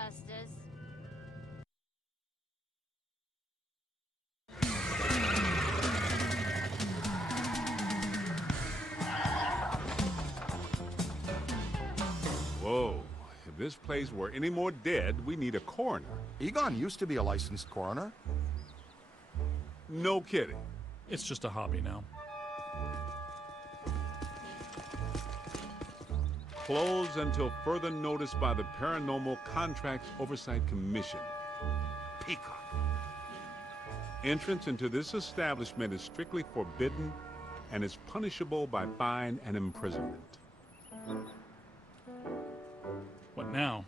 Ghostbusters. Whoa. If this place were any more dead, we need a coroner. Egon used to be a licensed coroner. No kidding. It's just a hobby now. Closed until further notice by the Paranormal Contracts Oversight Commission. Peacock. Entrance into this establishment is strictly forbidden and is punishable by fine and imprisonment. What now?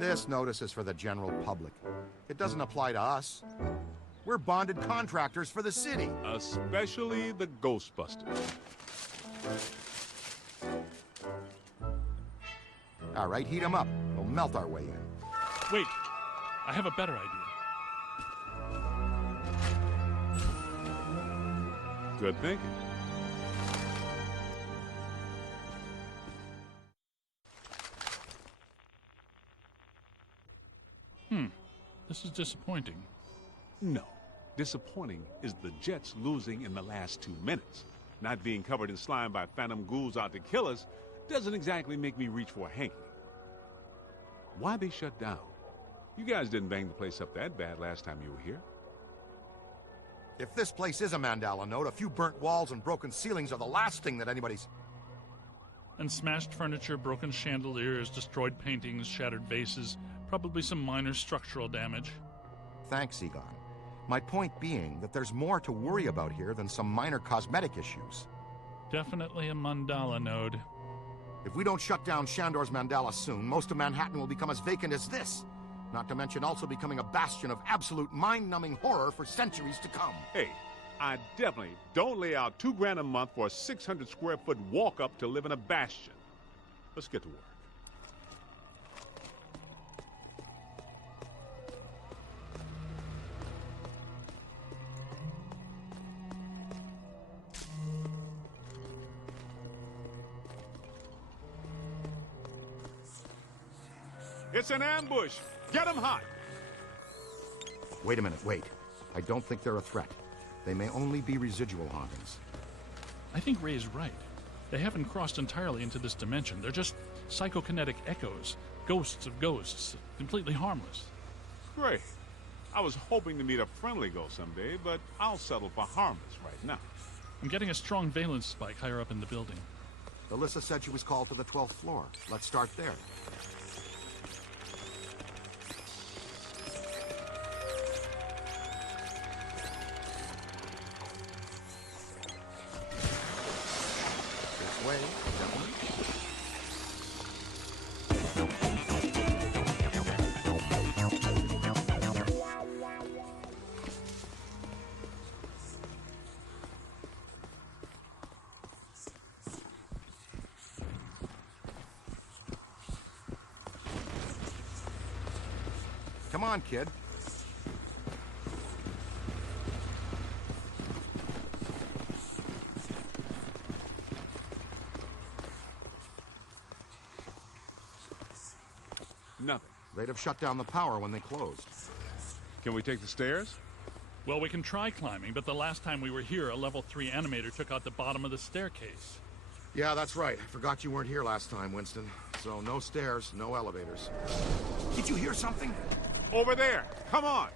This notice is for the general public. It doesn't apply to us. We're bonded contractors for the city. Especially the Ghostbusters. All right, heat 'em up. We'll melt our way in. Wait, I have a better idea. Good thinking. This is disappointing. No. Disappointing is the Jets losing in the last 2 minutes. Not being covered in slime by phantom ghouls out to kill us doesn't exactly make me reach for a hanky. Why they shut down? You guys didn't bang the place up that bad last time you were here. If this place is a Mandala node, a few burnt walls and broken ceilings are the last thing that anybody's... And smashed furniture, broken chandeliers, destroyed paintings, shattered vases, probably some minor structural damage. Thanks, Egon. My point being that there's more to worry about here than some minor cosmetic issues. Definitely a mandala node. If we don't shut down Shandor's Mandala soon, most of Manhattan will become as vacant as this. Not to mention also becoming a bastion of absolute mind-numbing horror for centuries to come. Hey, I definitely don't lay out $2,000 a month for a 600-square-foot walk-up to live in a bastion. Let's get to work. It's an ambush! Get 'em hot! Wait a minute, wait. I don't think they're a threat. They may only be residual hauntings. I think Ray is right. They haven't crossed entirely into this dimension. They're just psychokinetic echoes, ghosts of ghosts, completely harmless. Great. I was hoping to meet a friendly ghost someday, but I'll settle for harmless right now. I'm getting a strong valence spike higher up in the building. Alyssa said she was called to the 12th floor. Let's start there. Way, gentlemen. Come on, kid. Nothing. They'd have shut down the power when they closed. Can we take the stairs? Well, we can try climbing, but the last time we were here, a level 3 animator took out the bottom of the staircase. Yeah, that's right. I forgot you weren't here last time, Winston. So no stairs, no elevators. Did you hear something? Over there! Come on!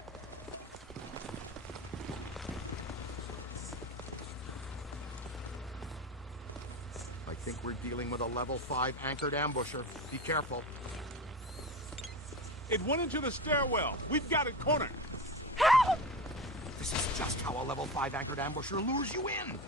I think we're dealing with a level 5 anchored ambusher. Be careful. It went into the stairwell. We've got it cornered. Help! This is just how a level 5 anchored ambusher lures you in.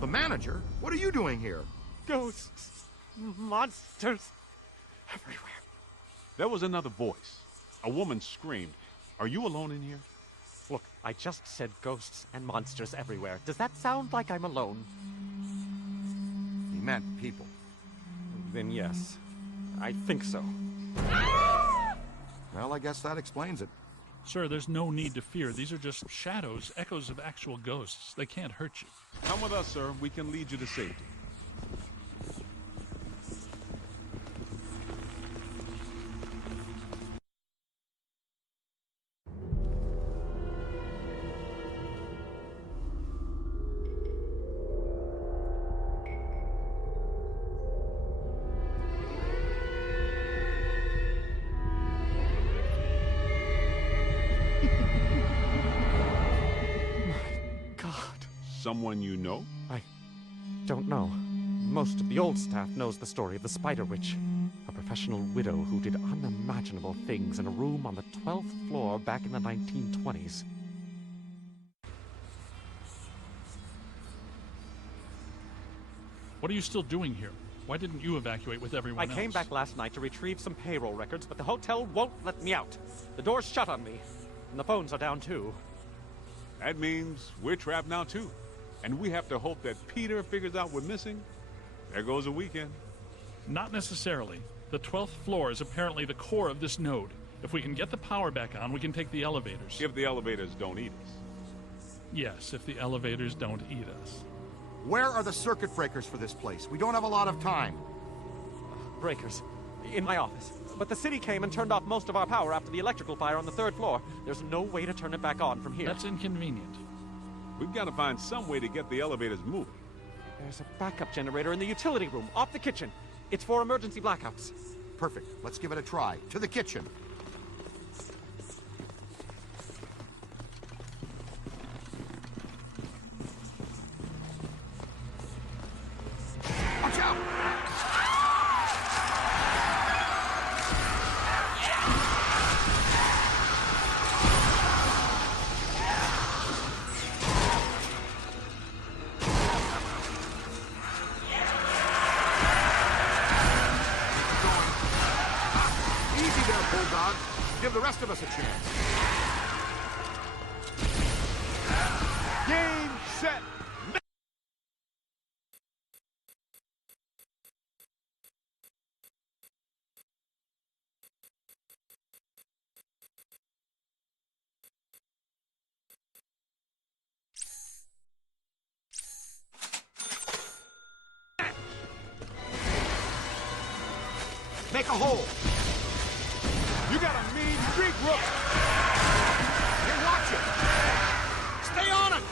The manager? What are you doing here? Ghosts, monsters, everywhere. There was another voice. A woman screamed. Are you alone in here? Look, I just said ghosts and monsters everywhere. Does that sound like I'm alone? He meant people. Then yes, I think so. Well, I guess that explains it. Sir, there's no need to fear. These are just shadows, echoes of actual ghosts. They can't hurt you. Come with us, sir. We can lead you to safety. Someone you know? I don't know. Most of the old staff knows the story of the Spider Witch, a professional widow who did unimaginable things in a room on the 12th floor back in the 1920s. What are you still doing here? Why didn't you evacuate with everyone else? I came back last night to retrieve some payroll records, but the hotel won't let me out. The door's shut on me, and the phones are down too. That means we're trapped now, too. And we have to hope that Peter figures out we're missing. There goes a weekend. Not necessarily. The 12th floor is apparently the core of this node. If we can get the power back on, we can take the elevators. If the elevators don't eat us. Yes, if the elevators don't eat us. Where are the circuit breakers for this place? We don't have a lot of time. Breakers. In my office. But the city came and turned off most of our power after the electrical fire on the 3rd floor. There's no way to turn it back on from here. That's inconvenient. We've got to find some way to get the elevators moving. There's a backup generator in the utility room, off the kitchen. It's for emergency blackouts. Perfect. Let's give it a try. To the kitchen. Watch out! Give the rest of us a chance. Game, set, Make a hole. You got a mean streak, Rook. Hey, watch it. Stay on it.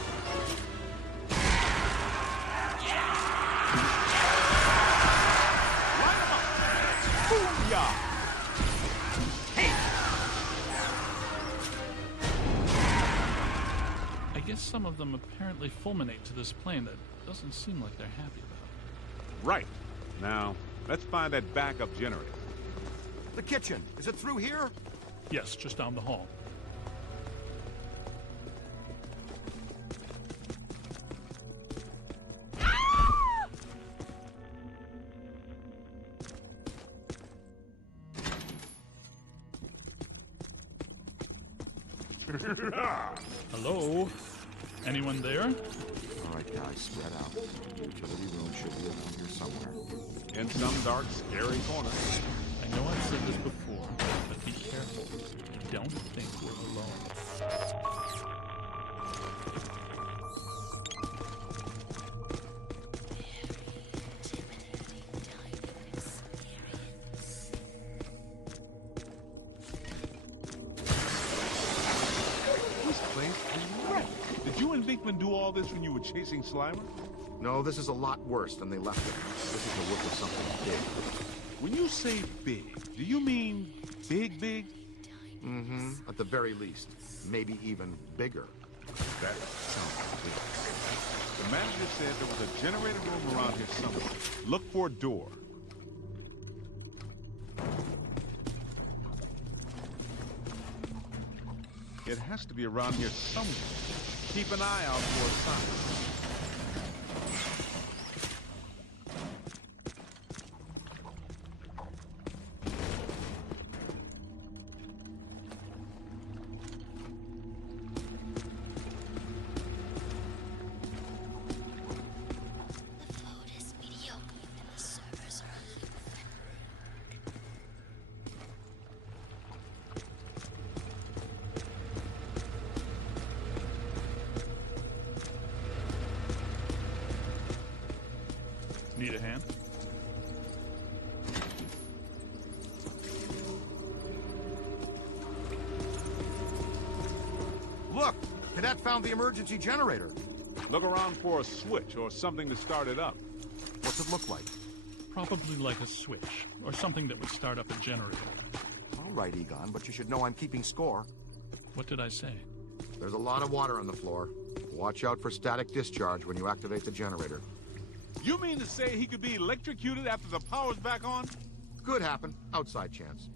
Line them up. Booyah. Hey. I guess some of them apparently fulminate to this plane. That doesn't seem like they're happy about Right. Now, let's find that backup generator. The kitchen. Is it through here? it. Yes, just down the hall. Hello? Anyone there? All right, guys, spread out. The utility room should be around here somewhere. In some dark, scary corner. I know I've said this before, but be careful. I don't think we're alone. This place is wrecked. Did you and Vinkman do all this when you were chasing Slimer? No, this is a lot worse than they left it. This is the work of something big. When you say big, do you mean big, big? Mm-hmm. At the very least. Maybe even bigger. That sounds big. The manager said there was a generator room around here somewhere. Look for a door. It has to be around here somewhere. Keep an eye out for a sign. Cadet found the emergency generator. Look around for a switch or something to start it up. What's it look like? Probably like a switch, or something that would start up a generator. All right, Egon, but you should know I'm keeping score. What did I say? There's a lot of water on the floor. Watch out for static discharge when you activate the generator. You mean to say he could be electrocuted after the power's back on? Could happen. Outside chance.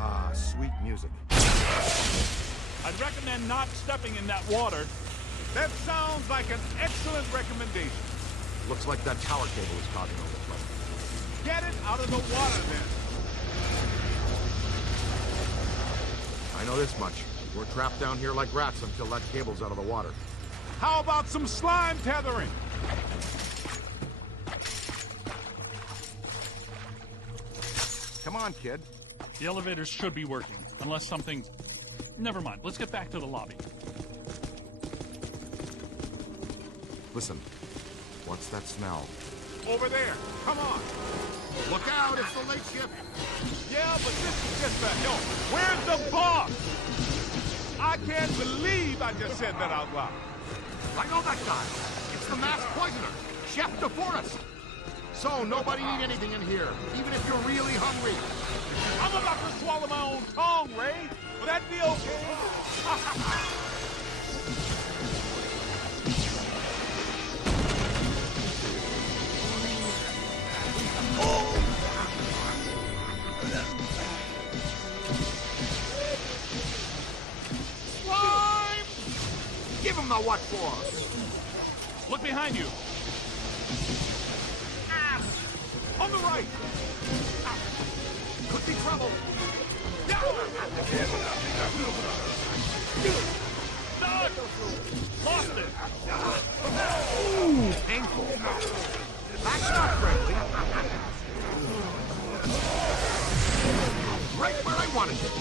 Ah, sweet music. I'd recommend not stepping in that water. That sounds like an excellent recommendation. Looks like that tower cable is causing overflow. Get it out of the water, then. I know this much. We're trapped down here like rats until that cable's out of the water. How about some slime tethering? Come on, kid. The elevators should be working, unless something... Never mind, let's get back to the lobby. Listen, what's that smell? Over there. Come on. Look out, it's the late shift. Yeah, but this is just a help. Where's the boss? I can't believe I just said that out loud. I know that guy. It's the masked poisoner, Chef DeForest. So, nobody need anything in here, even if you're really hungry. I'm about to swallow my own tongue, Ray. Will that be okay? Slime! Give him the what for? Look behind you. On the right. Could be trouble. No! Lost it! Ooh, painful. That's not friendly. Right where I wanted it.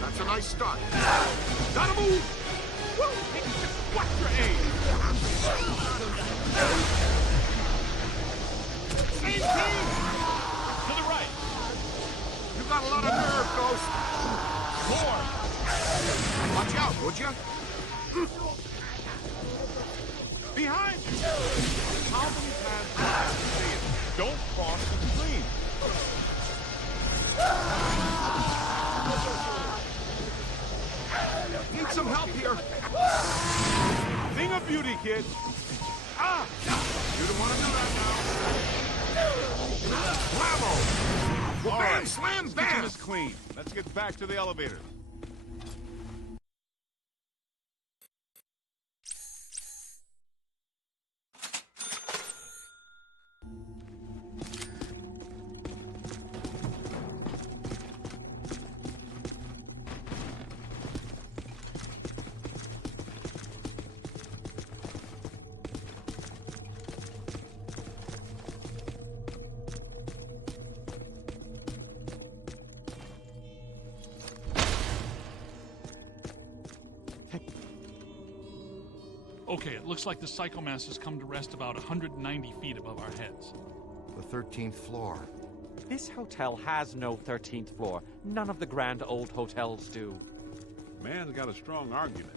That's a nice start. Gotta move! What's your aim? Same team! To the right! You got a lot of nerve, Ghost. More! Watch out, would you? Behind you! How many times do I have to say it? Don't cross the stream. Need some help here. Thing of beauty, kid. Ah! You don't want to do that now. Bravo! All Bam, right. slam, Kitchen bam! is clean. Let's get back to the elevator. Okay, it looks like the psychomass has come to rest about 190 feet above our heads. The 13th floor. This hotel has no 13th floor. None of the grand old hotels do. Man's got a strong argument.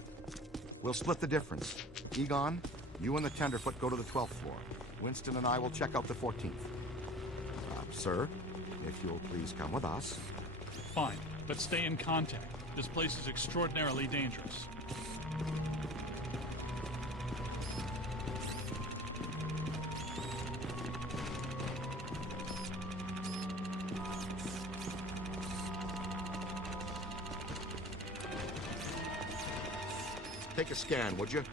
We'll split the difference. Egon, you and the Tenderfoot go to the 12th floor. Winston and I will check out the 14th. Sir, if you'll please come with us. Fine, but stay in contact. This place is extraordinarily dangerous. Take a scan, would you?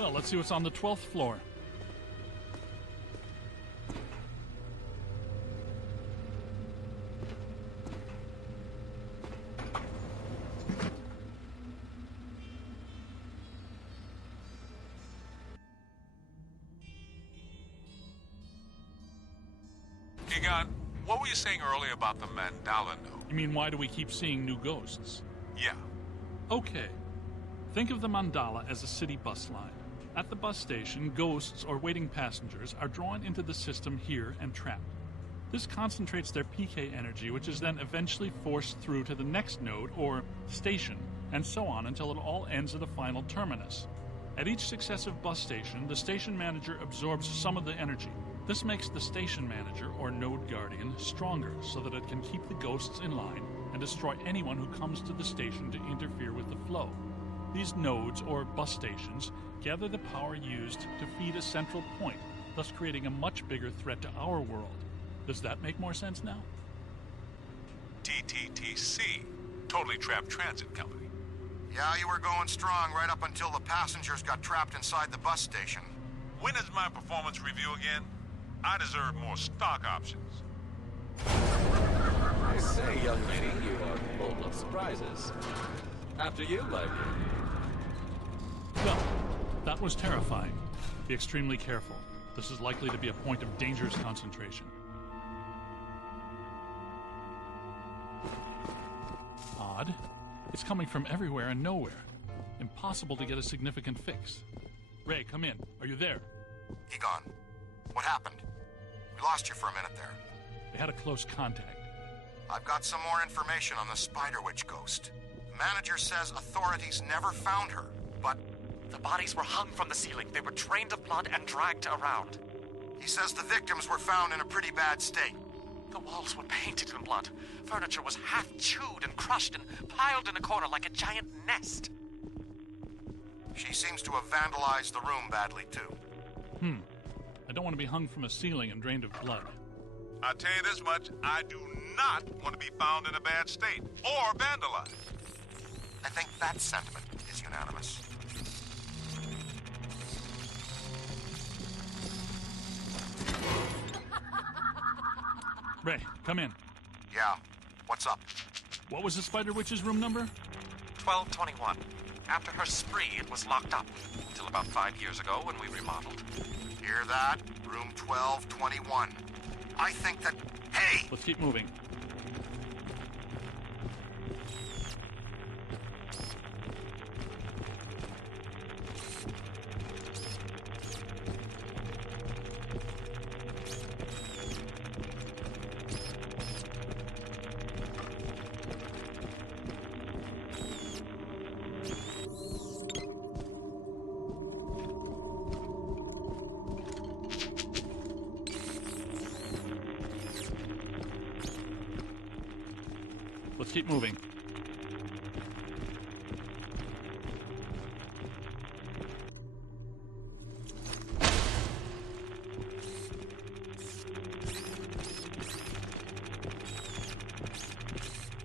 Well, let's see what's on the 12th floor. Egon, what were you saying earlier about the mandala node? You mean, why do we keep seeing new ghosts? Yeah. Okay. Think of the mandala as a city bus line. At the bus station, ghosts or waiting passengers are drawn into the system here and trapped. This concentrates their PK energy, which is then eventually forced through to the next node or station, and so on until it all ends at a final terminus. At each successive bus station, the station manager absorbs some of the energy. This makes the station manager, or node guardian, stronger so that it can keep the ghosts in line and destroy anyone who comes to the station to interfere with the flow. These nodes, or bus stations, gather the power used to feed a central point, thus creating a much bigger threat to our world. Does that make more sense now? TTTC, Totally Trapped Transit Company. Yeah, you were going strong right up until the passengers got trapped inside the bus station. When is my performance review again? I deserve more stock options. I say, young lady, you are full of surprises. After you, like. Well, that was terrifying. Be extremely careful. This is likely to be a point of dangerous concentration. Odd. It's coming from everywhere and nowhere. Impossible to get a significant fix. Ray, come in. Are you there? Egon, what happened? We lost you for a minute there. We had a close contact. I've got some more information on the Spider Witch ghost. Manager says authorities never found her, but The bodies were hung from the ceiling. They were drained of blood and dragged around. he says the victims were found in a pretty bad state. The walls were painted in blood. Furniture was half chewed and crushed and piled in a corner like a giant nest. She seems to have vandalized the room badly, too. I don't want to be hung from a ceiling and drained of blood. I'll tell you this much, I do not want to be found in a bad state or vandalized. I think that sentiment is unanimous. Ray, come in. Yeah, what's up? What was the Spider Witch's room number? 1221. After her spree, it was locked up. Until about 5 years ago when we remodeled. Hear that? Room 1221. I think that... Hey! Let's keep moving. Let's keep moving.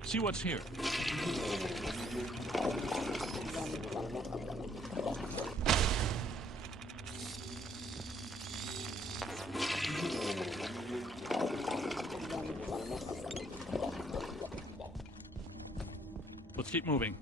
See what's here. Let's keep moving.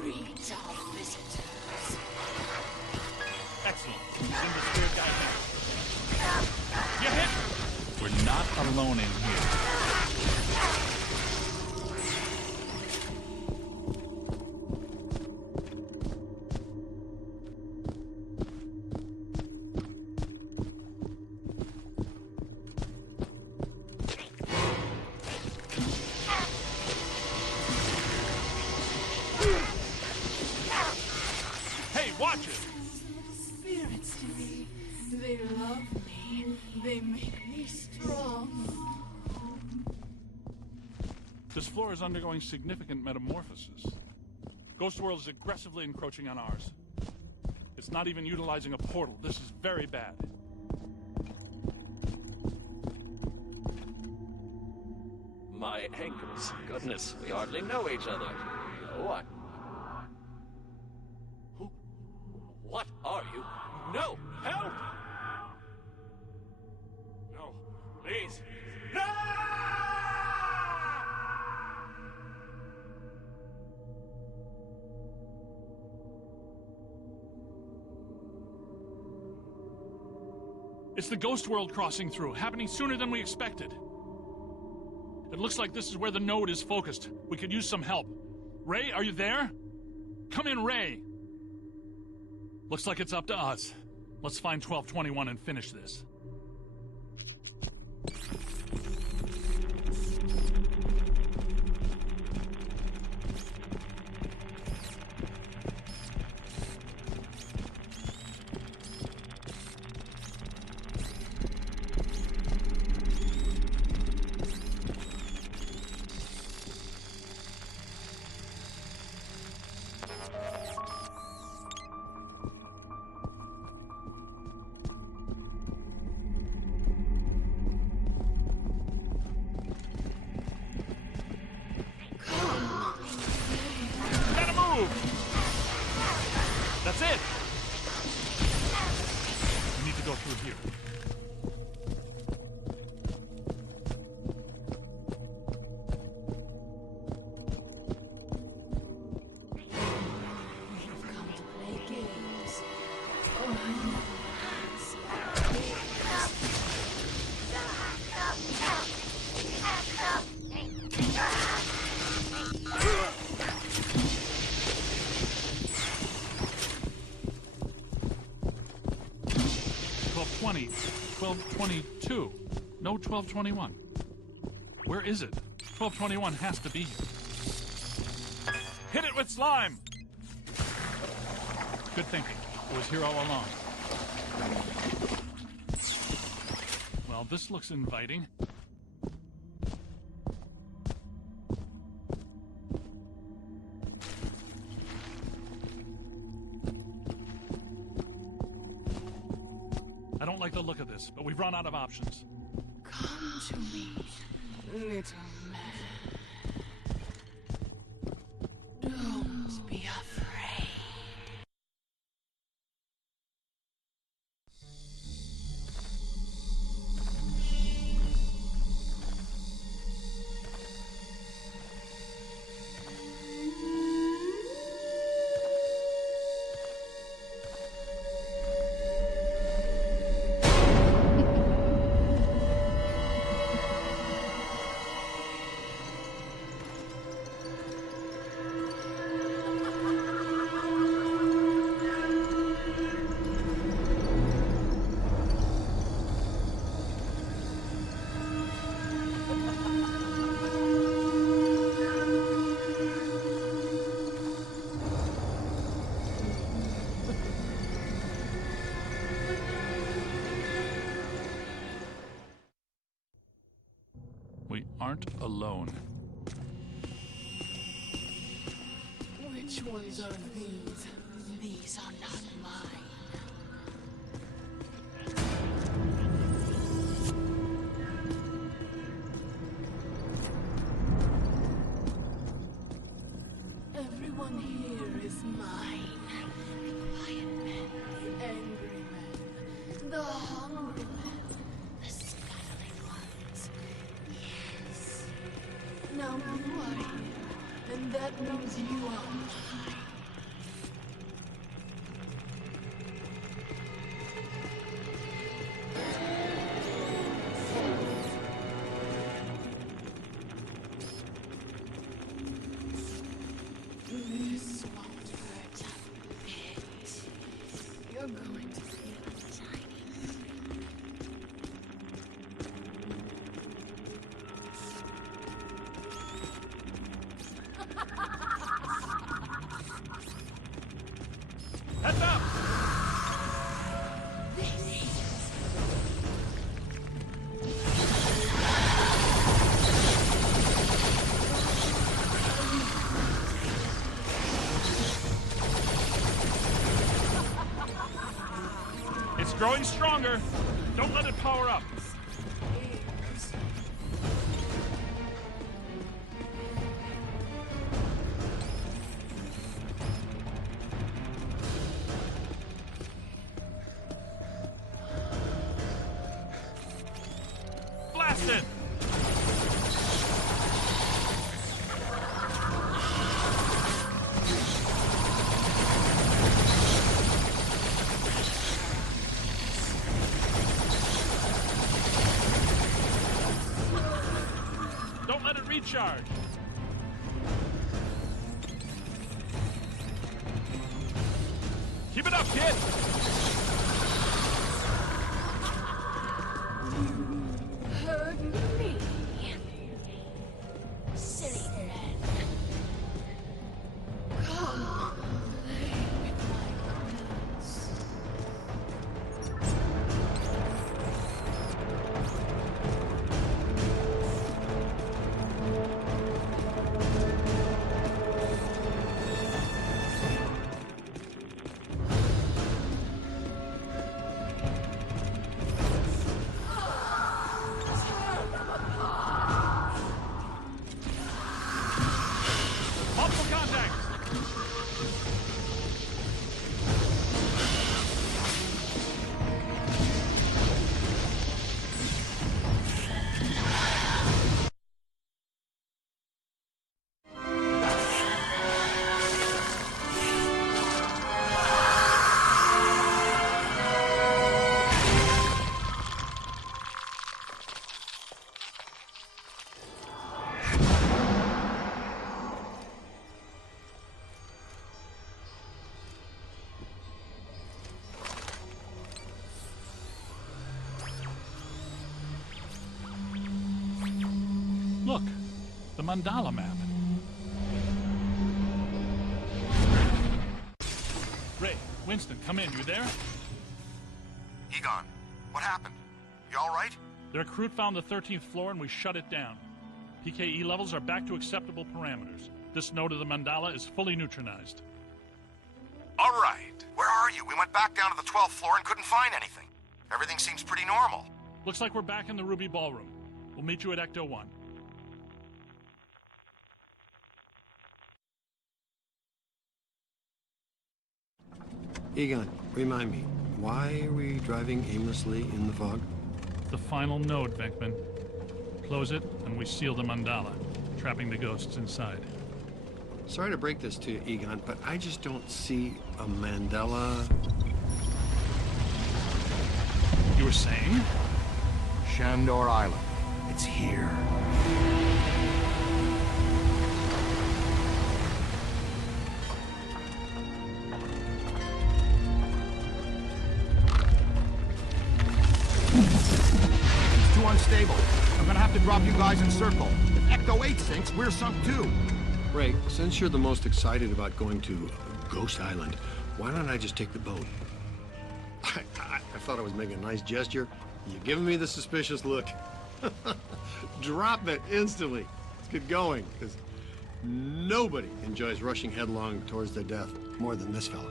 Greet our visitors. Excellent. Send the spirit guy here. You hit! We're not alone in here. Hey, watch it! Spirits to me. They love me. They make me strong. This floor is undergoing significant metamorphosis. Ghost World is aggressively encroaching on ours. It's not even utilizing a portal. This is very bad. My ankles. Goodness, we hardly know each other. What? What are you? No! Help! No, please. No! It's the Ghost World crossing through, happening sooner than we expected. It looks like this is where the node is focused. We could use some help. Ray, are you there? Come in, Ray! Looks like it's up to us. Let's find 1221 and finish this. That's it! We need to go through here. You've come to play games. Oh, yes. 1222. No 1221. Where is it? 1221 has to be here. Hit it with slime! Good thinking. It was here all along. Well, this looks inviting. I don't like the look of this, but we've run out of options. come to me, little man. Don't be afraid. We aren't alone. Which ones are these? These are not mine. Everyone here is mine. The quiet men, the angry men, the hungry men, the scuttling ones. Yes. Now you are here, and that means you are mine. This won't hurt a bit. You're going to feel tiny. Heads up! growing stronger. Don't let it power up. Blast it! Don't let it recharge. Keep it up, kid! Heard me. Silly man. Come, play with my guns. Multiple contacts! Look, the mandala map. Ray, Winston, come in. You there? Egon, what happened? You all right? The recruit found the 13th floor and we shut it down. PKE levels are back to acceptable parameters. This node of the mandala is fully neutronized. All right. Where are you? We went back down to the 12th floor and couldn't find anything. Everything seems pretty normal. Looks like we're back in the Ruby Ballroom. We'll meet you at Ecto 1. Egon, remind me, why are we driving aimlessly in the fog? The final node, Beckman. Close it, and we seal the mandala, trapping the ghosts inside. Sorry to break this to you, Egon, but I just don't see a mandala. You were saying? Shandor Island. It's here. It's too unstable. I'm gonna have to drop you guys in circle. If Ecto 8 sinks, we're sunk too. Ray, since you're the most excited about going to Ghost Island, why don't I just take the boat? I thought I was making a nice gesture. You're giving me the suspicious look. Drop it instantly. Let's get going, because nobody enjoys rushing headlong towards their death more than this fella.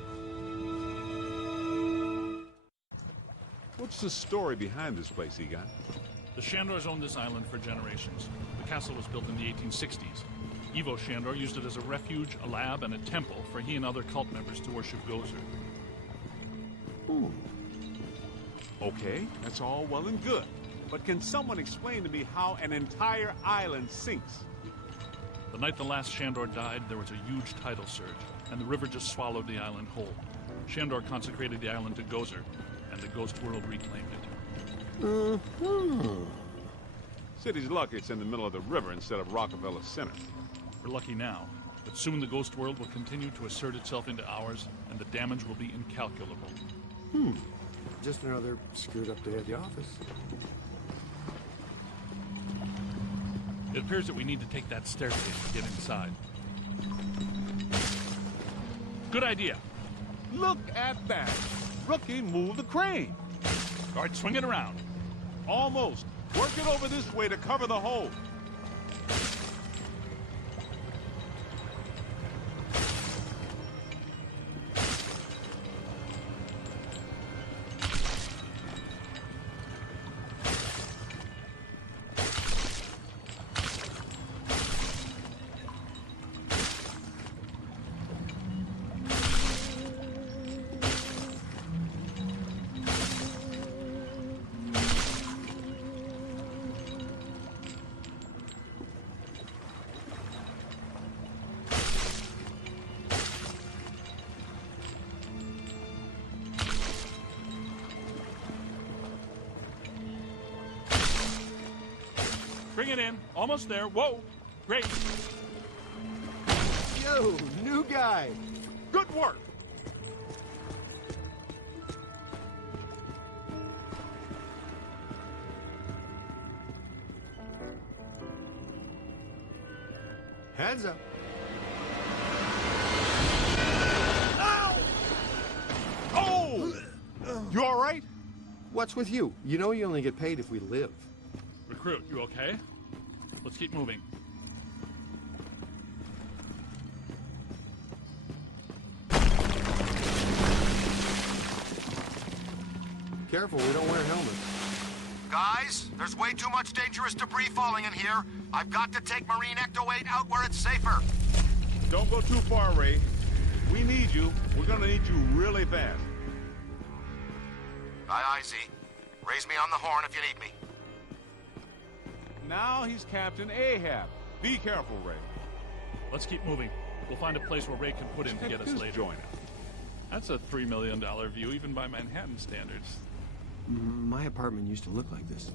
What's the story behind this place, Egon? The Shandors owned this island for generations. The castle was built in the 1860s. Ivo Shandor used it as a refuge, a lab, and a temple for he and other cult members to worship Gozer. Okay, that's all well and good. But can someone explain to me how an entire island sinks? The night the last Shandor died, there was a huge tidal surge, and the river just swallowed the island whole. Shandor consecrated the island to Gozer, and the ghost world reclaimed it. City's lucky it's in the middle of the river instead of Rockefeller Center. We're lucky now, but soon the ghost world will continue to assert itself into ours, and the damage will be incalculable. Just another screwed up day at the office. It appears that we need to take that staircase to get inside. Good idea. Look at that! Rookie moved the crane. All right, swing it around. Almost. Work it over this way to cover the hole. Bring it in. Almost there. Whoa. Great. Yo, new guy. Good work! Heads up. Oh! You all right? What's with you? You know you only get paid if we live. Recruit, you okay? Let's keep moving. Careful, we don't wear helmets. Guys, there's way too much dangerous debris falling in here. I've got to take Marine Ecto 8 out where it's safer. Don't go too far, Ray. We need you. We're gonna need you really fast. Aye, Z. Raise me on the horn if you need me. Now he's Captain Ahab. Be careful, Ray. Let's keep moving. We'll find a place where Ray can put in to get us Check this later. joint. That's a $3 million view, even by Manhattan standards. My apartment used to look like this.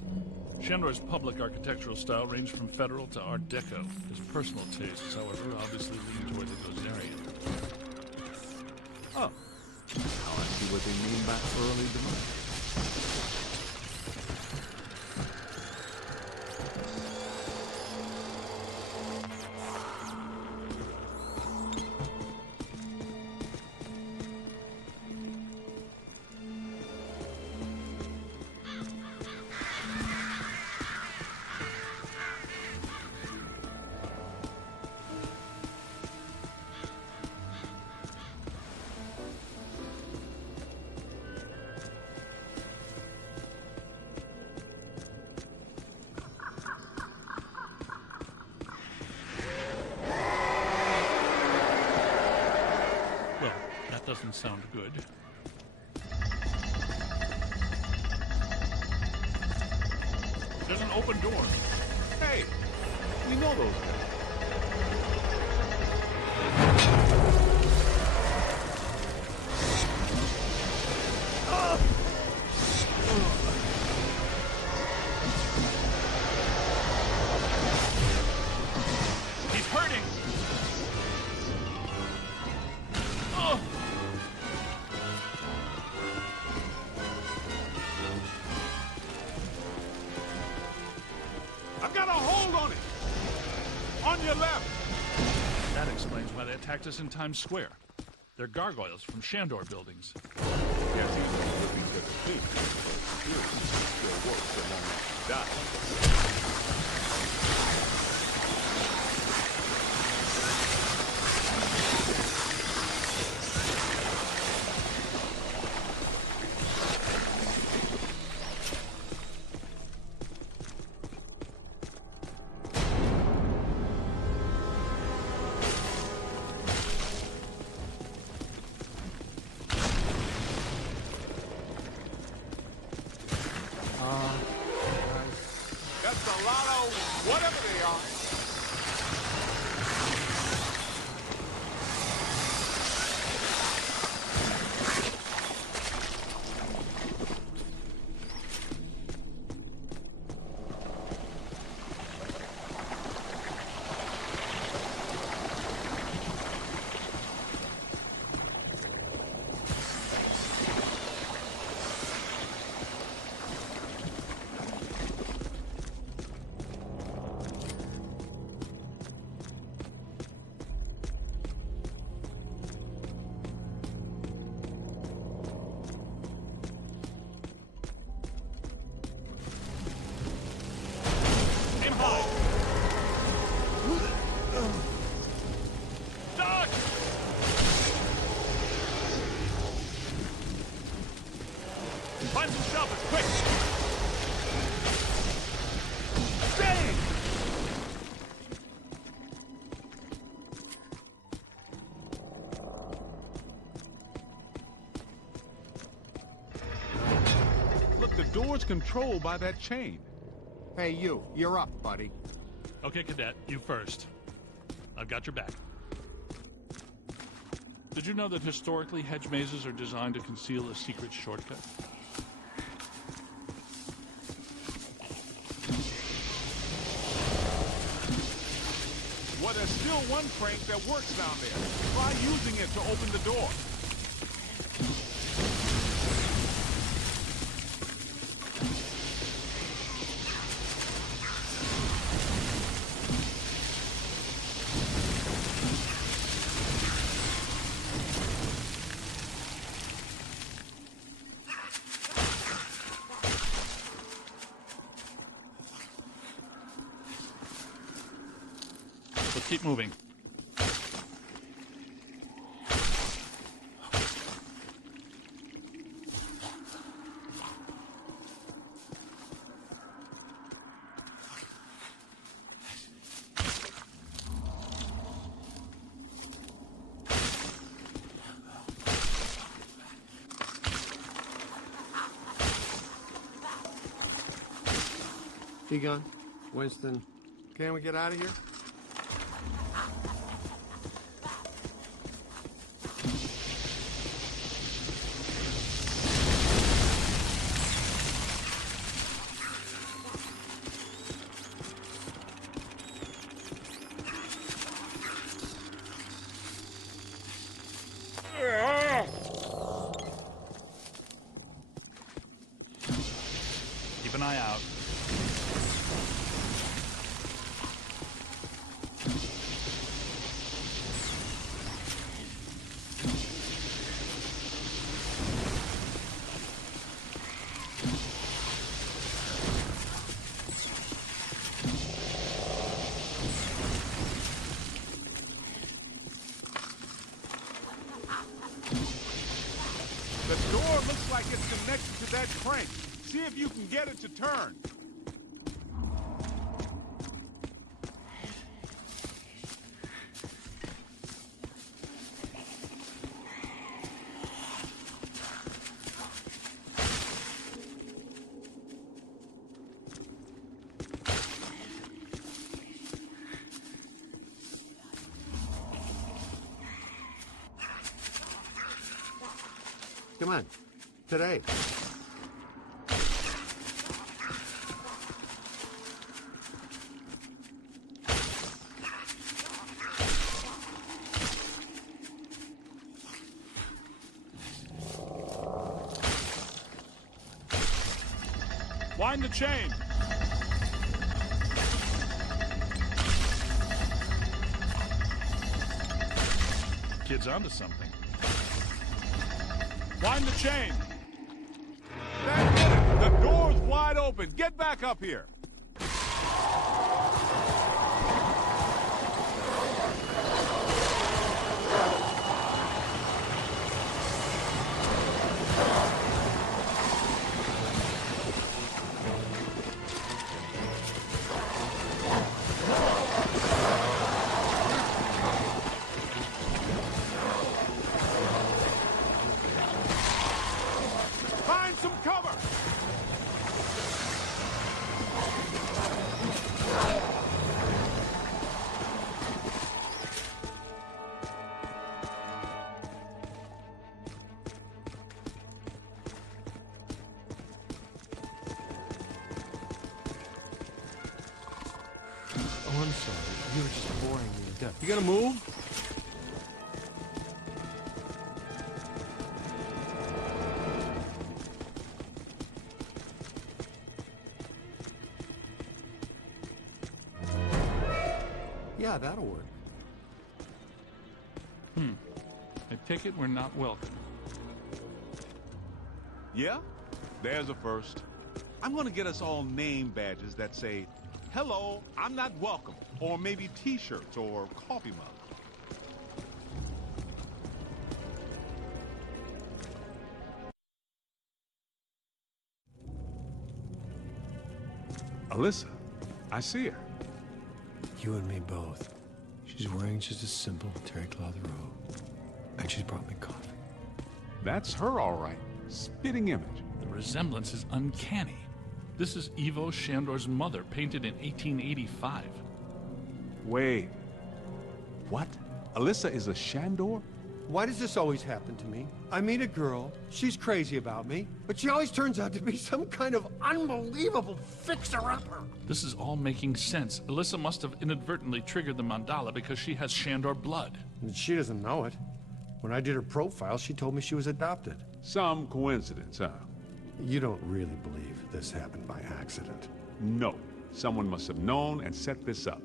Shandor's public architectural style ranged from Federal to Art Deco. His personal tastes, however, obviously lean toward the Gozerian. Oh. Now I see what they mean by early demise. Well, that doesn't sound good. There's an open door. Hey, we know those guys. He's hurting! Oh! I've got a hold on it. On your left. That explains why they attacked us in Times Square. They're gargoyles from Shandor buildings. Yes, he's looking to the clean, but still works among die. That's a lot of whatever they are. Aim high! Doc! Find some shelters, quick! Stay! Look, the door's controlled by that chain. Hey, you're up, buddy. Okay, Cadet, you first. I've got your back. Did you know that historically hedge mazes are designed to conceal a secret shortcut? But there's still one crank that works down there. Try using it to open the door. So keep moving. Egon, Winston, can we get out of here? Keep an eye out. The door looks like it's connected to that crank. See if you can get it to turn. Come on. Today. Wind the chain. Kid's onto something. Wind the chain. That did it. The door's wide open. Get back up here. Find some cover. Oh, I'm sorry. You were just boring me to death. You gotta move? Yeah, that'll work. I take it we're not welcome. Yeah? There's a first. I'm gonna get us all name badges that say, "Hello, I'm not welcome," or maybe t-shirts or coffee mugs. Alyssa, I see her. You and me both. She's wearing just a simple terry cloth robe. And she's brought me coffee. That's her, all right. Spitting image. The resemblance is uncanny. This is Ivo Shandor's mother, painted in 1885. Wait. What? Alyssa is a Shandor? Why does this always happen to me? I meet a girl, she's crazy about me, but she always turns out to be some kind of unbelievable fixer-upper. This is all making sense. Alyssa must have inadvertently triggered the mandala because she has Shandor blood. And she doesn't know it. When I did her profile, she told me she was adopted. Some coincidence, huh? You don't really believe this happened by accident? No. Someone must have known and set this up.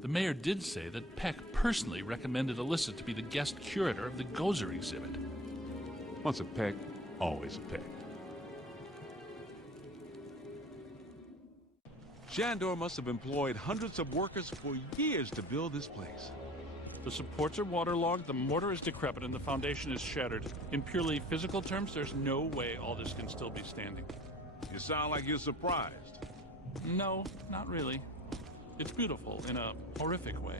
The mayor did say that Peck personally recommended Alyssa to be the guest curator of the Gozer exhibit. Once a Peck, always a Peck. Shandor must have employed hundreds of workers for years to build this place. The supports are waterlogged, the mortar is decrepit, and the foundation is shattered. In purely physical terms, there's no way all this can still be standing. You sound like you're surprised. No, not really. It's beautiful in a horrific way.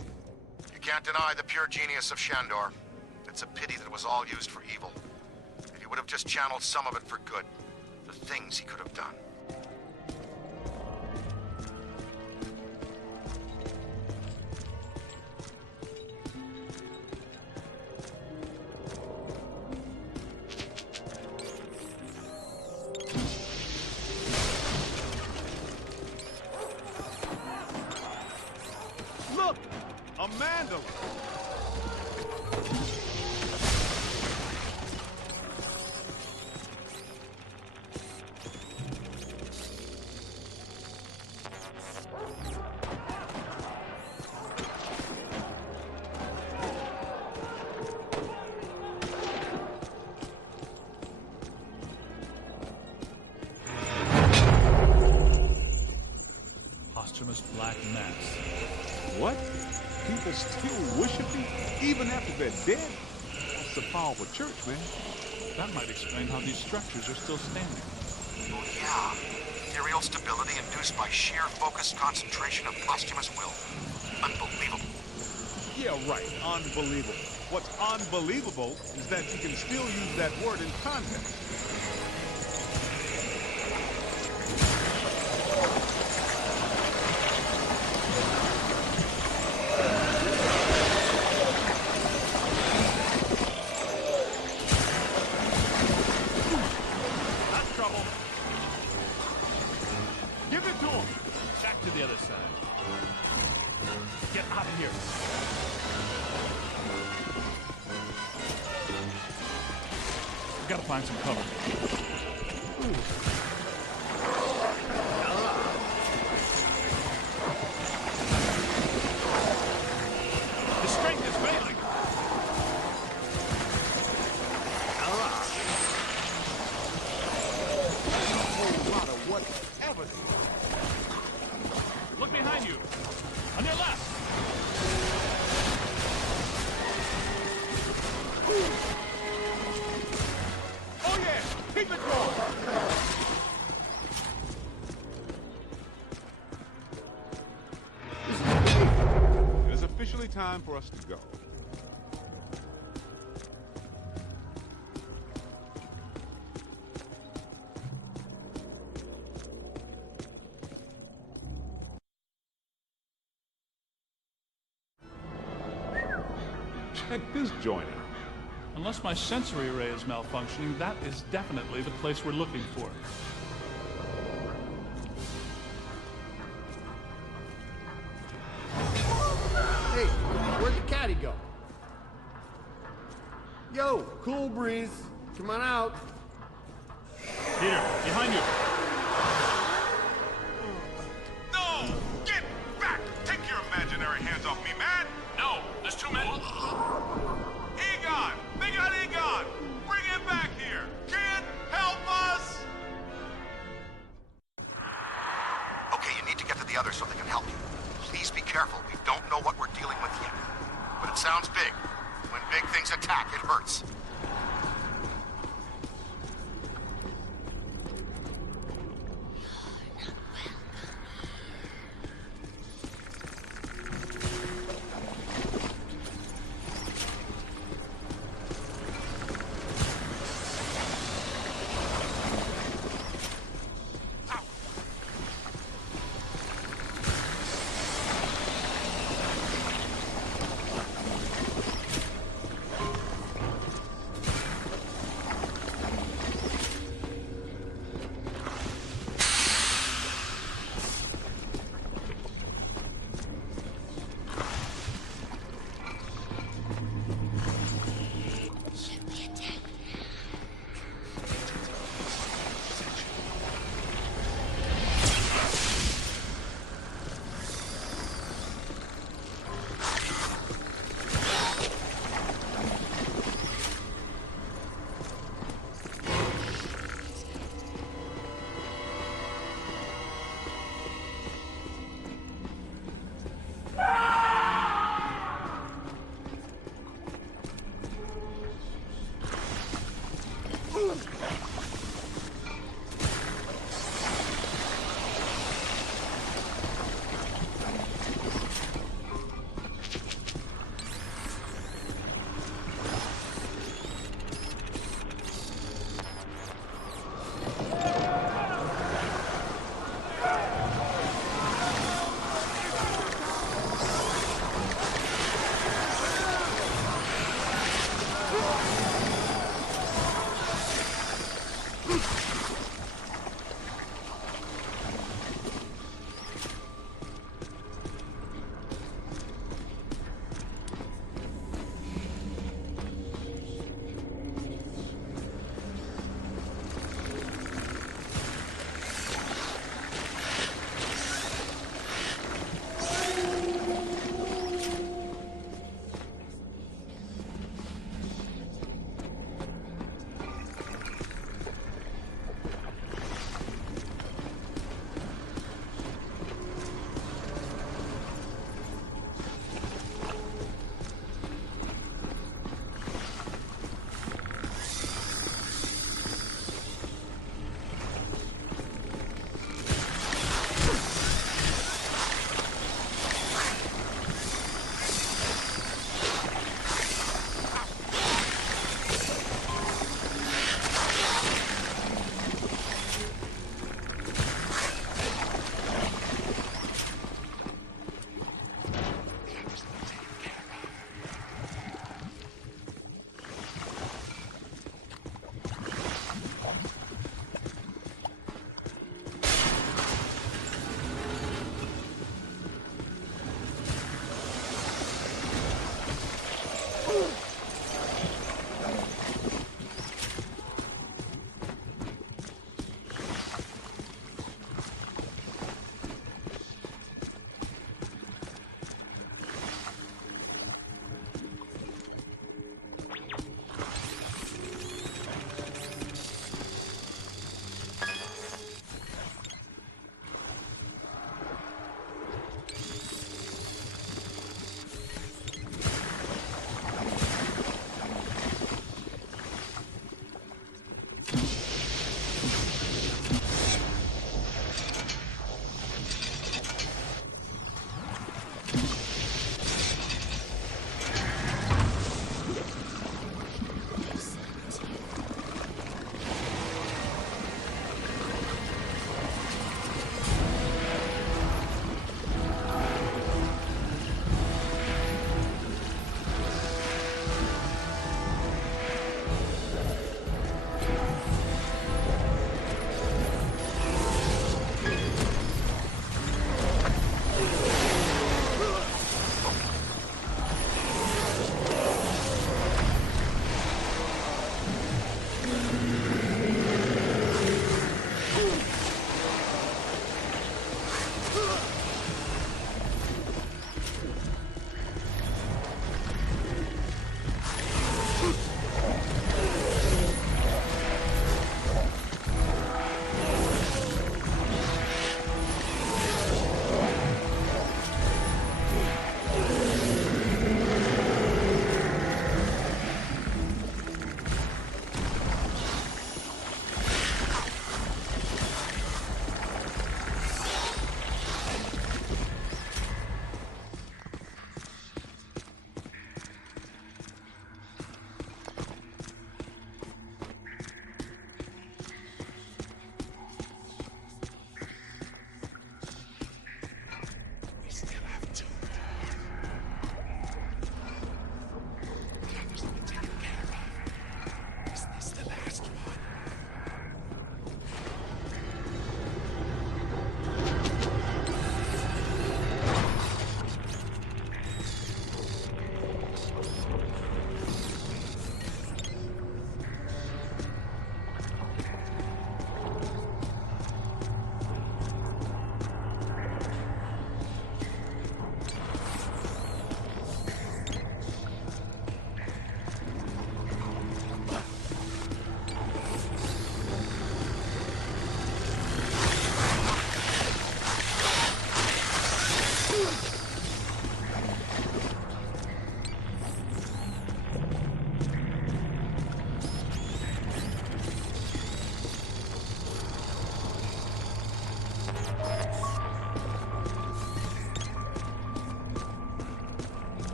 You can't deny the pure genius of Shandor. It's a pity that it was all used for evil. If he would have just channeled some of it for good, the things he could have done. Look! A mandala! Posthumous black mass. What? People still worship me even after they're dead? That's a powerful church, man. That might explain how these structures are still standing. Oh, yeah. Ethereal stability induced by sheer focused concentration of posthumous will. Unbelievable. Yeah, right. Unbelievable. What's unbelievable is that you can still use that word in context. Give it to him! Back to the other side. Get out of here. We've got to find some cover. The strength is failing. Look behind you. On your left. Oh yeah! Keep it going! It is officially time for us to go. Check this joint out. Unless my sensory array is malfunctioning, that is definitely the place we're looking for. Hey, where'd the caddy go? Yo, cool breeze. Come on out. Peter, behind you. No! Get back! Take your imaginary hands off me, man! No, there's too many. Egon! They got Egon! Bring him back here! Kid, help us! Okay, you need to get to the others so they can help you. Please be careful. We don't know what we're dealing with yet. But it sounds big. When big things attack, it hurts.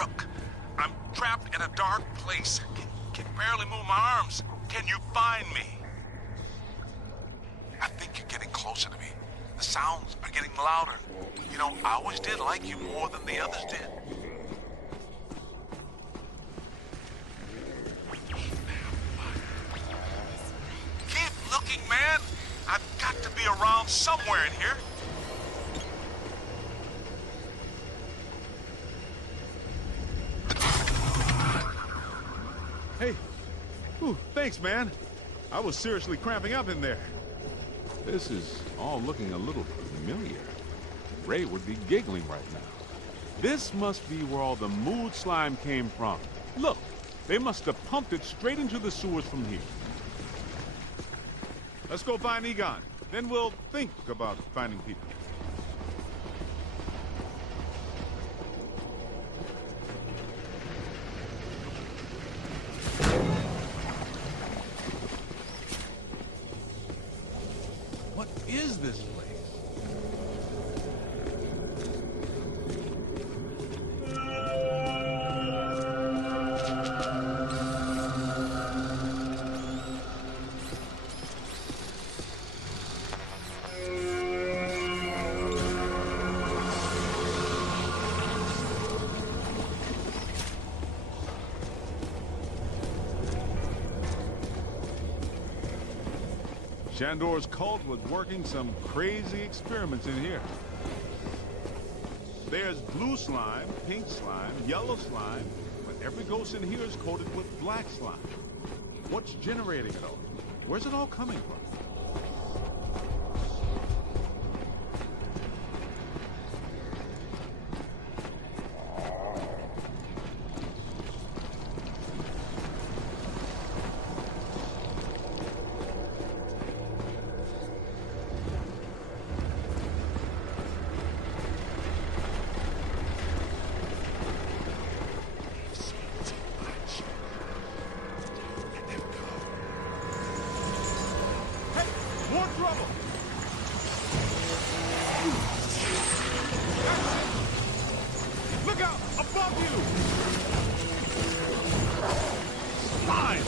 Look, I'm trapped in a dark place. Can barely move my arms. Can you find me? I think you're getting closer to me. The sounds are getting louder. You know, I always did like you more than the others did. Keep looking, man. I've got to be around somewhere in here. Hey. Ooh, thanks, man. I was seriously cramping up in there. This is all looking a little familiar. Ray would be giggling right now. This must be where all the mood slime came from. Look, they must have pumped it straight into the sewers from here. Let's go find Egon. Then we'll think about finding people. What is this place? Shandor's cult was working some crazy experiments in here. There's blue slime, pink slime, yellow slime, but every ghost in here is coated with black slime. What's generating it all? Where's it all coming from? More trouble! Look out! Above you! Slime!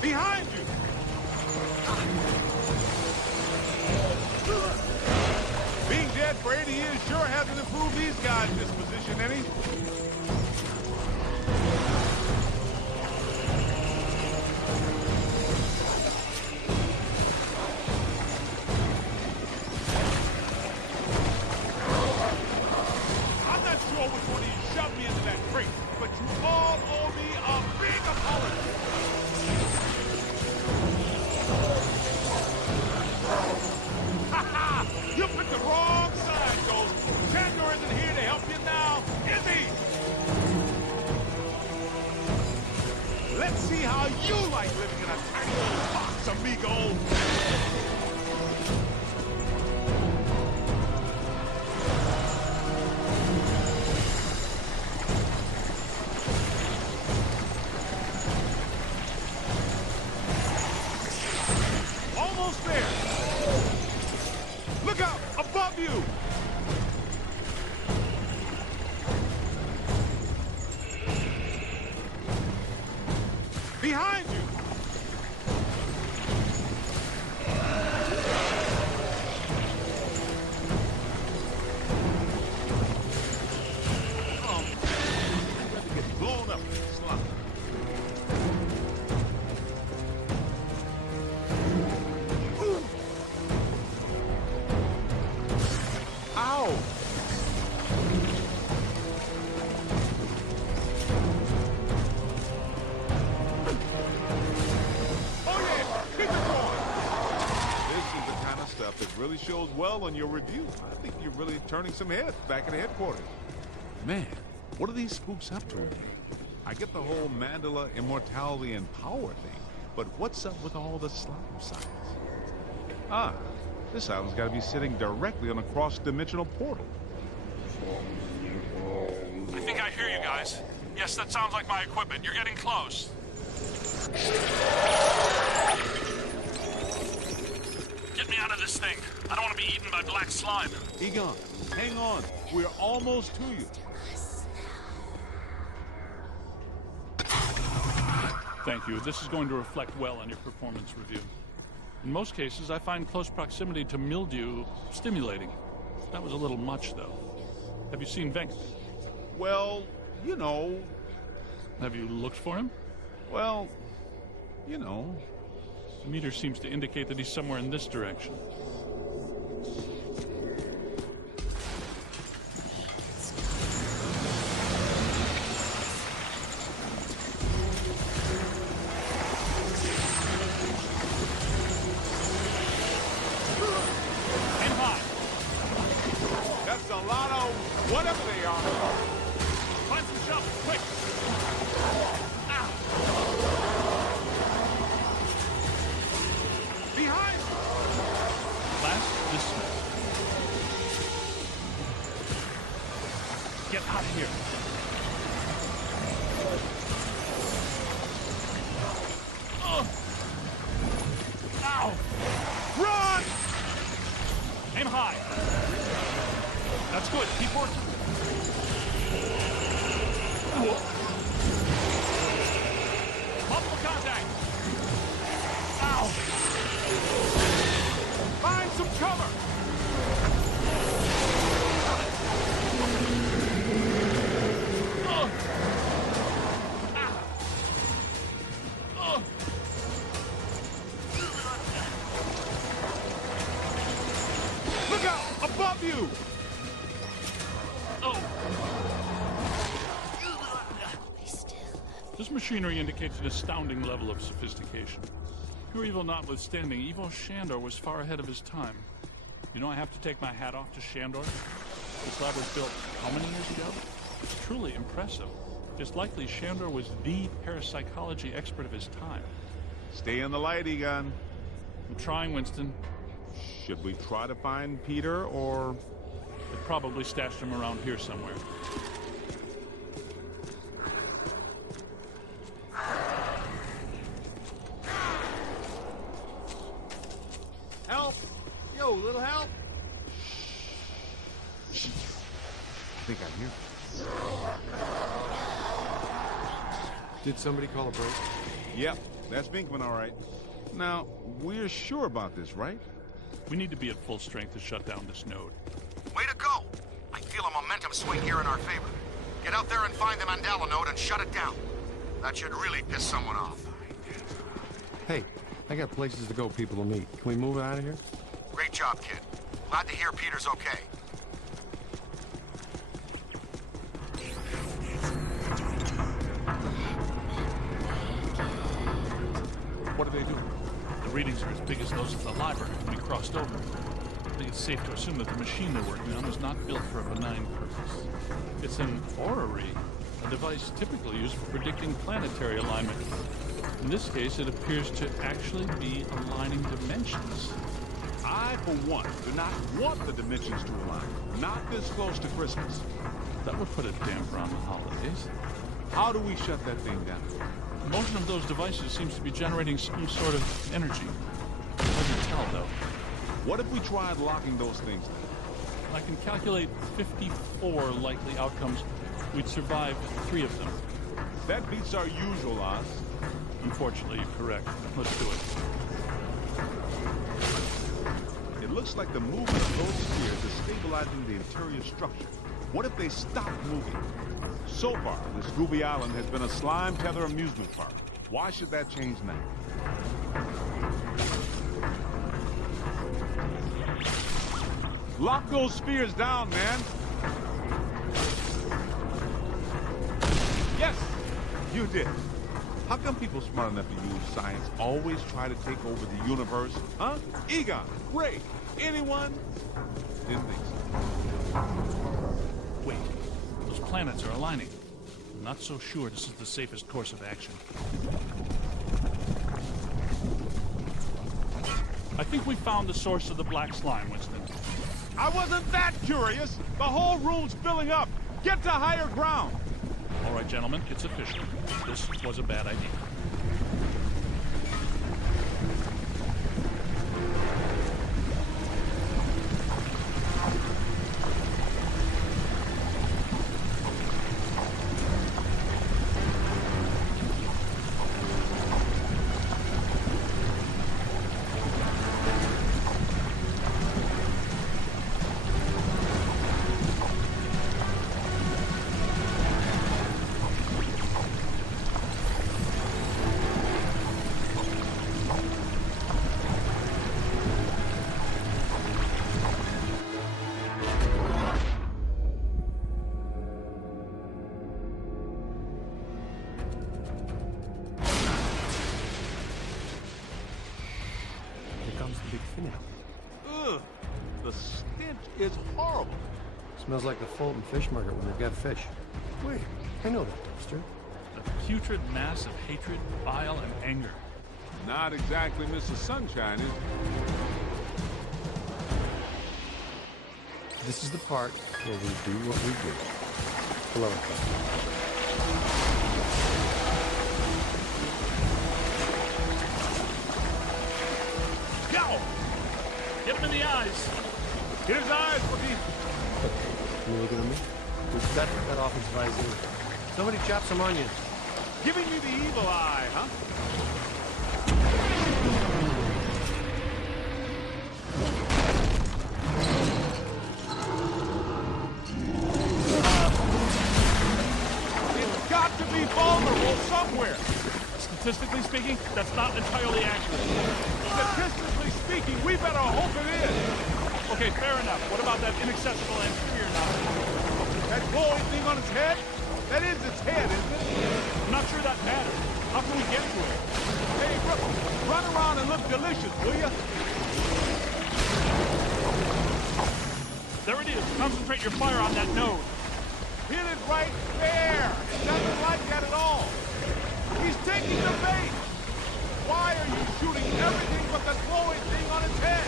Behind you! Being dead for 80 years sure hasn't improved these guys' disposition any. But you all owe me a big apology. Ha ha! You picked the wrong side, Ghost. Shandor isn't here to help you now, is he? Let's see how you like living in a tiny little box, amigo. Almost there. Look out! Above you! Behind you! Oh, I'd rather get blown up in the slime. Ow! Oh yeah! Keep it going! This is the kind of stuff that really shows well on your review. I think you're really turning some heads back at headquarters. Man, what are these spooks up to? I get the whole mandala, immortality, and power thing, but what's up with all the slime science? Ah, this island's got to be sitting directly on a cross-dimensional portal. I think I hear you guys. Yes, that sounds like my equipment. You're getting close. Get me out of this thing. I don't want to be eaten by black slime. Egon, hang on. We're almost to you. Thank you. This is going to reflect well on your performance review. In most cases, I find close proximity to mildew stimulating. That was a little much, though. Have you seen Venkman? Well, you know. Have you looked for him? Well, you know. The meter seems to indicate that he's somewhere in this direction. That's a lot of whatever they are. Find some shovels, quick! Ah. Behind! Last, dismiss. Get out of here. Ow! Run! Aim high. That's good. Keep working. Multiple contact. Ow! Find some cover! Look out! Above you! This machinery indicates an astounding level of sophistication. Pure evil notwithstanding, Ivo Shandor was far ahead of his time. You know, I have to take my hat off to Shandor. This lab was built how many years ago? It's truly impressive. It's likely Shandor was the parapsychology expert of his time. Stay in the light, Egon. I'm trying, Winston. Should we try to find Peter, or... They probably stashed him around here somewhere. Help! Yo, little help! I think I hear. Did somebody call a break? Yep, that's Venkman, all right. Now, we're sure about this, right? We need to be at full strength to shut down this node. Way to go! I feel a momentum swing here in our favor. Get out there and find the Mandela node and shut it down. That should really piss someone off. Hey, I got places to go, people to meet. Can we move out of here? Great job, kid. Glad to hear Peter's okay. What are they doing? The readings are as big as those at the library when we crossed over. I think it's safe to assume that the machine they're working on was not built for a benign purpose. It's an orrery, a device typically used for predicting planetary alignment. In this case, it appears to actually be aligning dimensions. I, for one, do not want the dimensions to align. Not this close to Christmas. That would put a damper on the holidays. How do we shut that thing down? The motion of those devices seems to be generating some sort of energy. Hard to tell, though. What if we tried locking those things down? I can calculate 54 likely outcomes. We'd survive 3 of them. That beats our usual odds. Unfortunately, you're correct. Let's do it. It looks like the movement of those spheres is stabilizing the interior structure. What if they stop moving? So far, this Gooby Island has been a slime tether amusement park. Why should that change now? Lock those spheres down, man! Yes! You did. How come people smart enough to use science always try to take over the universe? Huh? Egon, Ray, anyone? Didn't think so. Wait, those planets are aligning. I'm not so sure this is the safest course of action. I think we found the source of the black slime, Winston. I wasn't that curious! The whole room's filling up! Get to higher ground! All right, gentlemen, it's official. This was a bad idea. is horrible. Smells like the Fulton Fish Market when they've got fish. Wait, I know that dumpster. A putrid mass of hatred, bile, and anger. Not exactly Mr. Sunshine, is it? This is the part where we do what we do. Below it. Go! Get him in the eyes! Get his eyes, Boogie! You looking at me? We've got to cut off his visor. Somebody chop some onions. Giving me the evil eye, huh? It's got to be vulnerable somewhere. Statistically speaking, that's not entirely accurate. Statistically speaking, we better hope it is. Okay, fair enough. What about that inaccessible anterior knob? That glowing thing on its head? That is its head, isn't it? I'm not sure that matters. How can we get to it? Hey, run around and look delicious, will you? There it is. Concentrate your fire on that node. Hit it right there. It doesn't like that at all. He's taking the bait. Why are you shooting everything but the glowing thing on its head?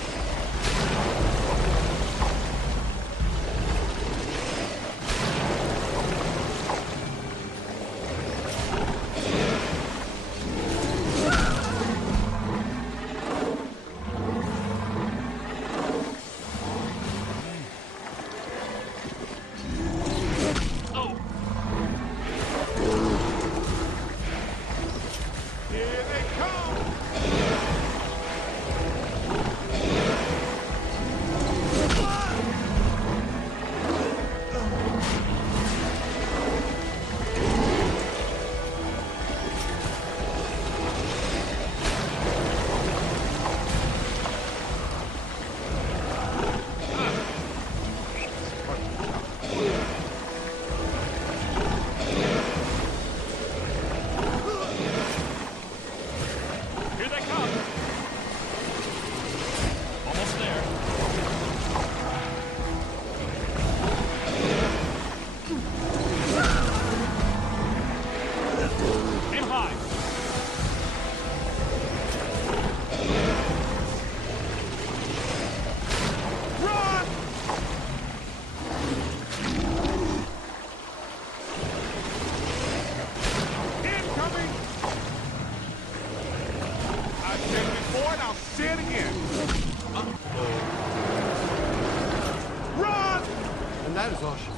That is all she...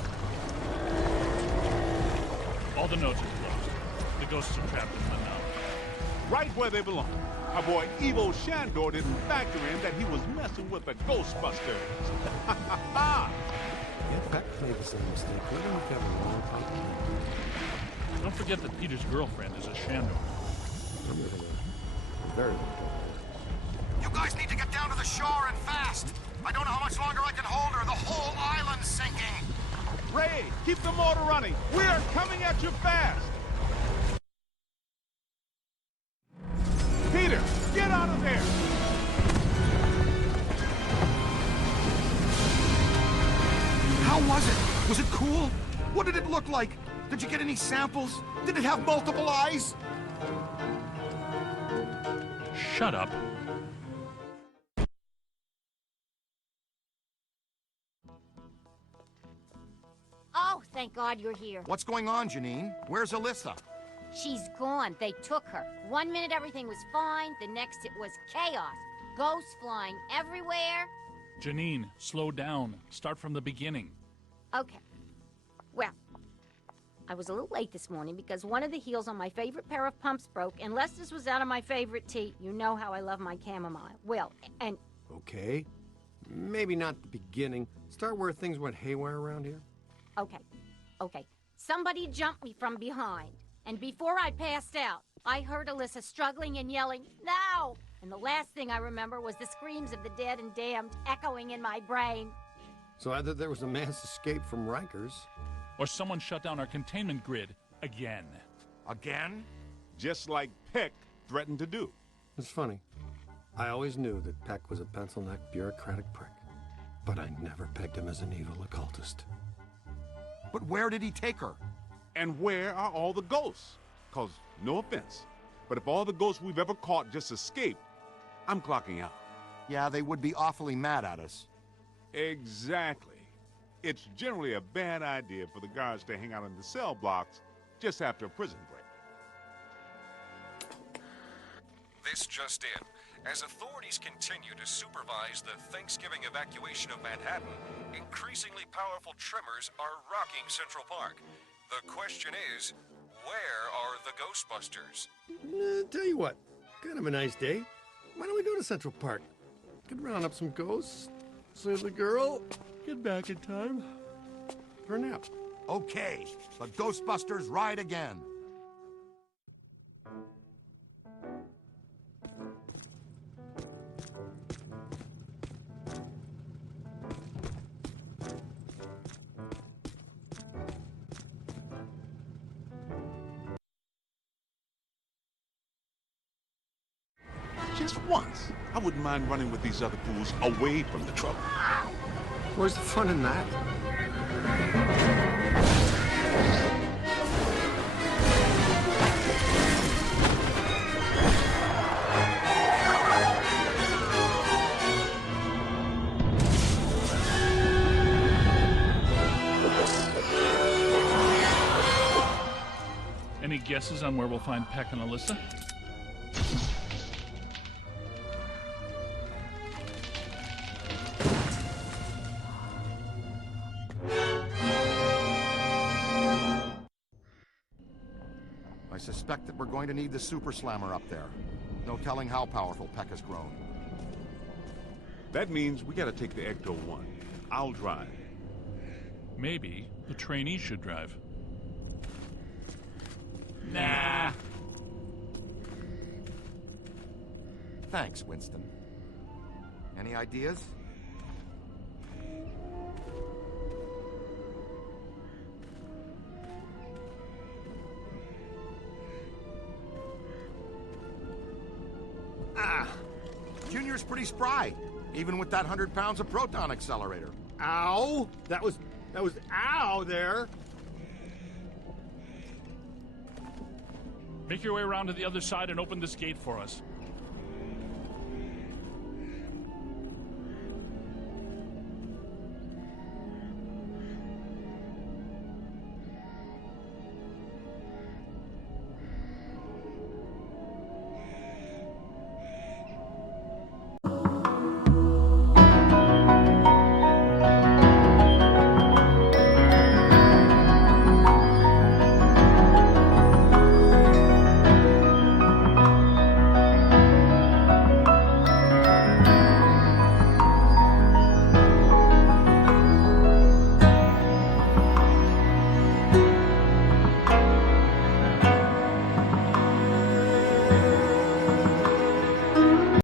All the nodes are closed. The ghosts are trapped in the node. Right where they belong. Our boy Evo Shandor didn't factor in that he was messing with the Ghostbusters. Yeah, Peck made the same mistake. We don't have a long time. Don't forget that Peter's girlfriend is a Shandor. Very You guys need to get down to the shore and fast. I don't know how much longer I can hold her. The whole island's sinking. Ray, keep the motor running. We are coming at you fast. Peter, get out of there. How was it? Was it cool? What did it look like? Did you get any samples? Did it have multiple eyes? Shut up. Oh, thank God you're here. What's going on, Janine? Where's Alyssa? She's gone. They took her. 1 minute everything was fine, the next it was chaos. Ghosts flying everywhere. Janine, slow down. Start from the beginning. Okay. Well, I was a little late this morning because one of the heels on my favorite pair of pumps broke, and Lester's was out of my favorite tea. You know how I love my chamomile. Well, and... Okay. Maybe not the beginning. Start where things went haywire around here. Okay. Somebody jumped me from behind. And before I passed out, I heard Alyssa struggling and yelling, "No!" And the last thing I remember was the screams of the dead and damned echoing in my brain. So either there was a mass escape from Rikers... Or someone shut down our containment grid again. Again? Just like Peck threatened to do. It's funny. I always knew that Peck was a pencil-necked, bureaucratic prick. But I never pegged him as an evil occultist. But where did he take her? And where are all the ghosts? Cause, no offense, but if all the ghosts we've ever caught just escaped, I'm clocking out. Yeah, they would be awfully mad at us. Exactly. It's generally a bad idea for the guards to hang out in the cell blocks just after a prison break. This just in. As authorities continue to supervise the Thanksgiving evacuation of Manhattan, increasingly powerful tremors are rocking Central Park. The question is, where are the Ghostbusters? Tell you what, kind of a nice day. Why don't we go to Central Park? Could round up some ghosts, save the girl, get back in time for a nap. Okay, the Ghostbusters ride again. Just once, I wouldn't mind running with these other fools away from the trouble. Where's the fun in that? Any guesses on where we'll find Peck and Alyssa? I suspect that we're going to need the Super Slammer up there. No telling how powerful Peck has grown. That means we gotta take the Ecto-1. I'll drive. Maybe the trainee should drive. Nah. Thanks, Winston. Any ideas? Junior's pretty spry, even with that 100 pounds of proton accelerator. Ow! That was ow there. Make your way around to the other side and open this gate for us.